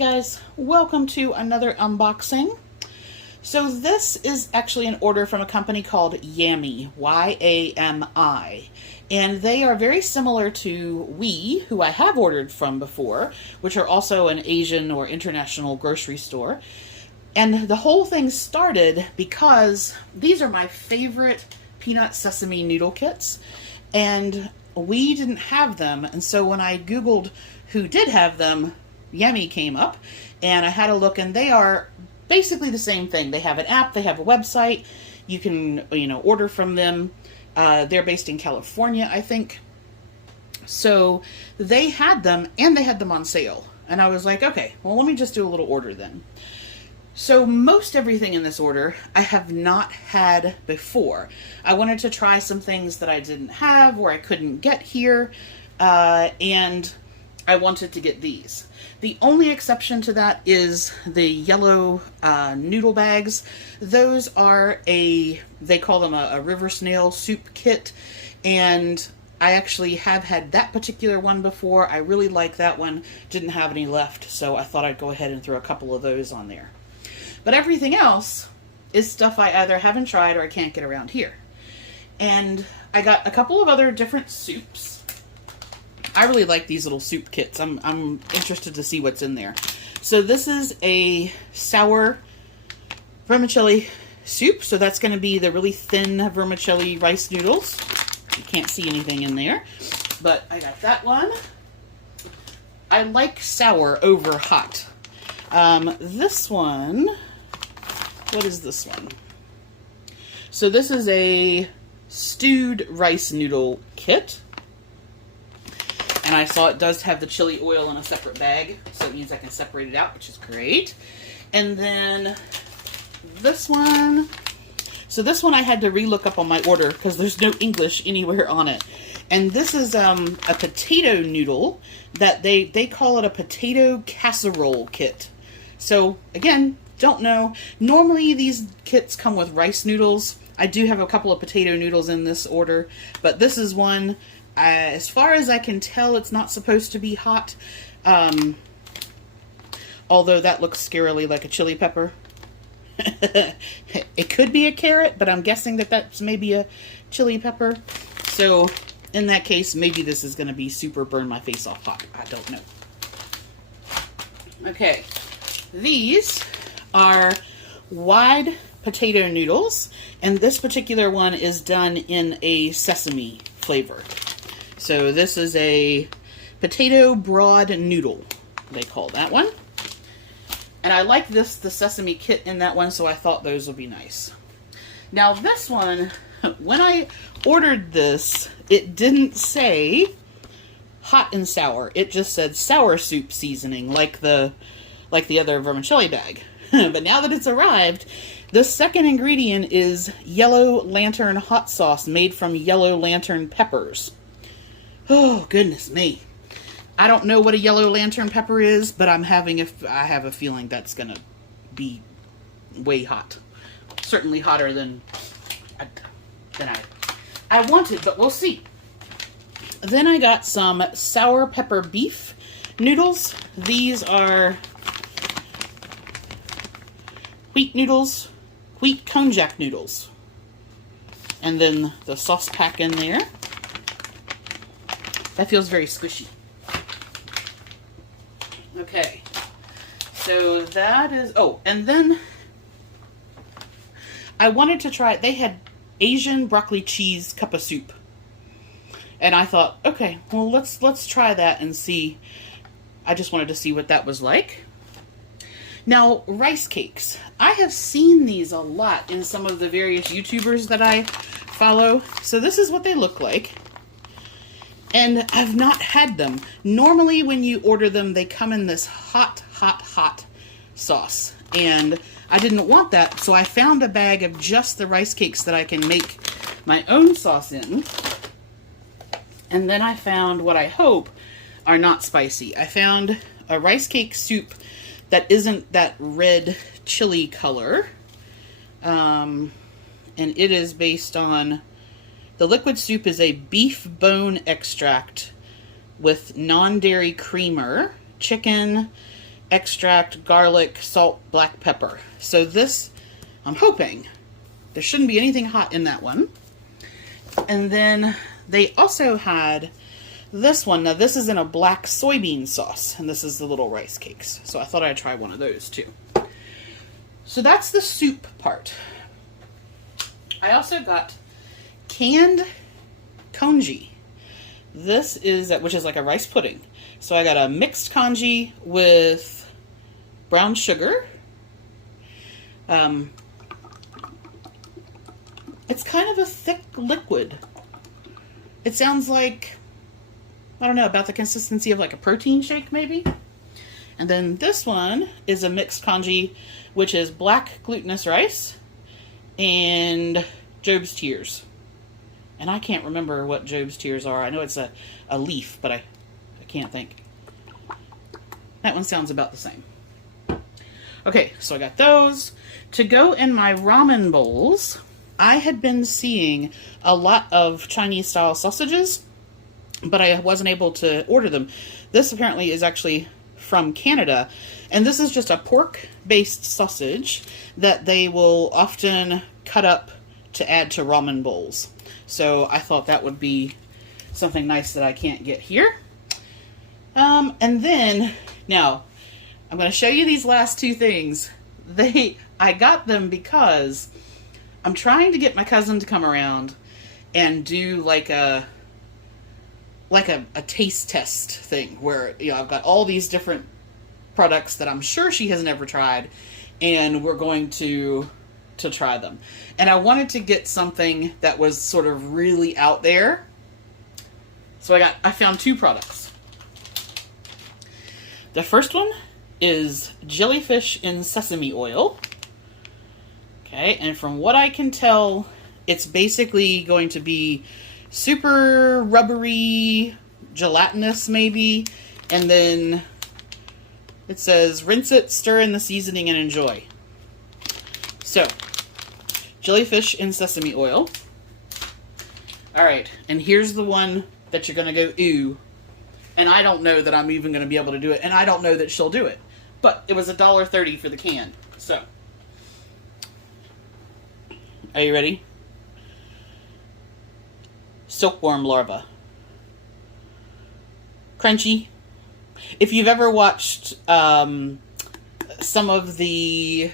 guys, welcome to another unboxing. So this is actually an order from a company called YAMI, Y-A-M-I, and they are very similar to We, who I have ordered from before, which are also an Asian or international grocery store. And the whole thing started because these are my favorite peanut sesame noodle kits, and We didn't have them, and so when I Googled who did have them, YAMI came up, and I had a look, and they are basically the same thing. They have an app, they have a website, you can, order from them. They're based in California, I think. So they had them, and they had them on sale. And I was like, okay, well, let me just do a little order then. So most everything in this order I have not had before. I wanted to try some things that I didn't have or I couldn't get here, and I wanted to get these. The only exception to that is the yellow noodle bags. Those are they call them a river snail soup kit, and I actually have had that particular one before. I really like that one. Didn't have any left, so I thought I'd go ahead and throw a couple of those on there. But everything else is stuff I either haven't tried or I can't get around here. And I got a couple of other different soups. I really like these little soup kits. I'm interested to see what's in there. So this is a sour vermicelli soup. So that's going to be the really thin vermicelli rice noodles. You can't see anything in there, but I got that one. I like sour over hot. This one, what is this one? So this is a stewed rice noodle kit. And I saw it does have the chili oil in a separate bag, so it means I can separate it out, which is great. And then this one. So this one I had to re-look up on my order because there's no English anywhere on it. And this is a potato noodle that they call it a potato casserole kit. So again, don't know. Normally these kits come with rice noodles. I do have a couple of potato noodles in this order, but this is one. As far as I can tell, it's not supposed to be hot, although that looks scarily like a chili pepper. It could be a carrot, but I'm guessing that that's maybe a chili pepper. So in that case, maybe this is going to be super burn my face off hot. I don't know. Okay, these are wide potato noodles, and this particular one is done in a sesame flavor. So this is a potato broad noodle, they call that one. And I like the sesame kit in that one, so I thought those would be nice. Now this one, when I ordered this, it didn't say hot and sour. It just said sour soup seasoning, like the other vermicelli bag. But now that it's arrived, the second ingredient is yellow lantern hot sauce made from yellow lantern peppers. Oh, goodness me. I don't know what a yellow lantern pepper is, but I have a feeling that's going to be way hot. Certainly hotter than I wanted, but we'll see. Then I got some sour pepper beef noodles. These are wheat noodles, wheat konjac noodles. And then the sauce pack in there. That feels very squishy. Okay, so that is, oh, and then I wanted to try, they had Asian broccoli cheese cup of soup. And I thought, okay, well, let's try that and see. I just wanted to see what that was like. Now, rice cakes. I have seen these a lot in some of the various YouTubers that I follow. So this is what they look like. And I've not had them. Normally when you order them, they come in this hot, hot, hot sauce. And I didn't want that, so I found a bag of just the rice cakes that I can make my own sauce in. And then I found what I hope are not spicy. I found a rice cake soup that isn't that red chili color. And it is based on, the liquid soup is a beef bone extract with non-dairy creamer, chicken, extract, garlic, salt, black pepper. So this, I'm hoping, there shouldn't be anything hot in that one. And then they also had this one. Now this is in a black soybean sauce, and this is the little rice cakes. So I thought I'd try one of those too. So that's the soup part. I also got canned Konji. This is, which is like a rice pudding. So I got a mixed Konji with brown sugar. It's kind of a thick liquid. It sounds like, I don't know, about the consistency of like a protein shake maybe. And then this one is a mixed Konji, which is black glutinous rice and Job's Tears. And I can't remember what Job's Tears are. I know it's a leaf, but I can't think. That one sounds about the same. Okay, so I got those. To go in my ramen bowls, I had been seeing a lot of Chinese-style sausages, but I wasn't able to order them. This apparently is actually from Canada, and this is just a pork-based sausage that they will often cut up to add to ramen bowls. So I thought that would be something nice that I can't get here. And then, now, I'm going to show you these last two things. I got them because I'm trying to get my cousin to come around and do like a taste test thing where, you know, I've got all these different products that I'm sure she has never tried, and we're going to try them. And I wanted to get something that was sort of really out there. So I found two products. The first one is jellyfish in sesame oil. Okay, and from what I can tell, it's basically going to be super rubbery, gelatinous maybe, and then it says rinse it, stir in the seasoning, and enjoy. So, jellyfish in sesame oil. Alright, and here's the one that you're going to go, ooh, and I don't know that I'm even going to be able to do it, and I don't know that she'll do it. But it was $1.30 for the can, so. Are you ready? Silkworm larva. Crunchy. If you've ever watched some of the,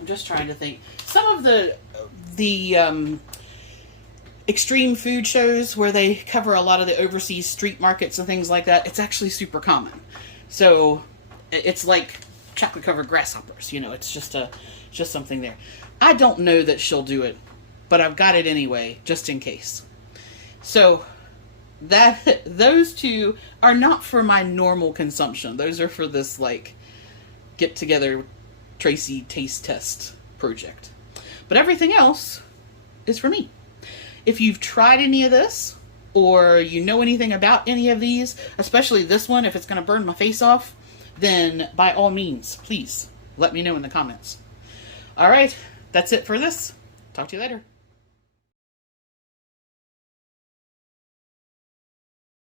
I'm just trying to think, some of the extreme food shows where they cover a lot of the overseas street markets and things like that, it's actually super common. So it's like chocolate covered grasshoppers, you know, it's just something there. I don't know that she'll do it, but I've got it anyway, just in case. So those two are not for my normal consumption. Those are for this like get together Tracy taste test project. But everything else is for me. If you've tried any of this, or you know anything about any of these, especially this one, if it's going to burn my face off, then by all means, please let me know in the comments. All right, that's it for this. Talk to you later.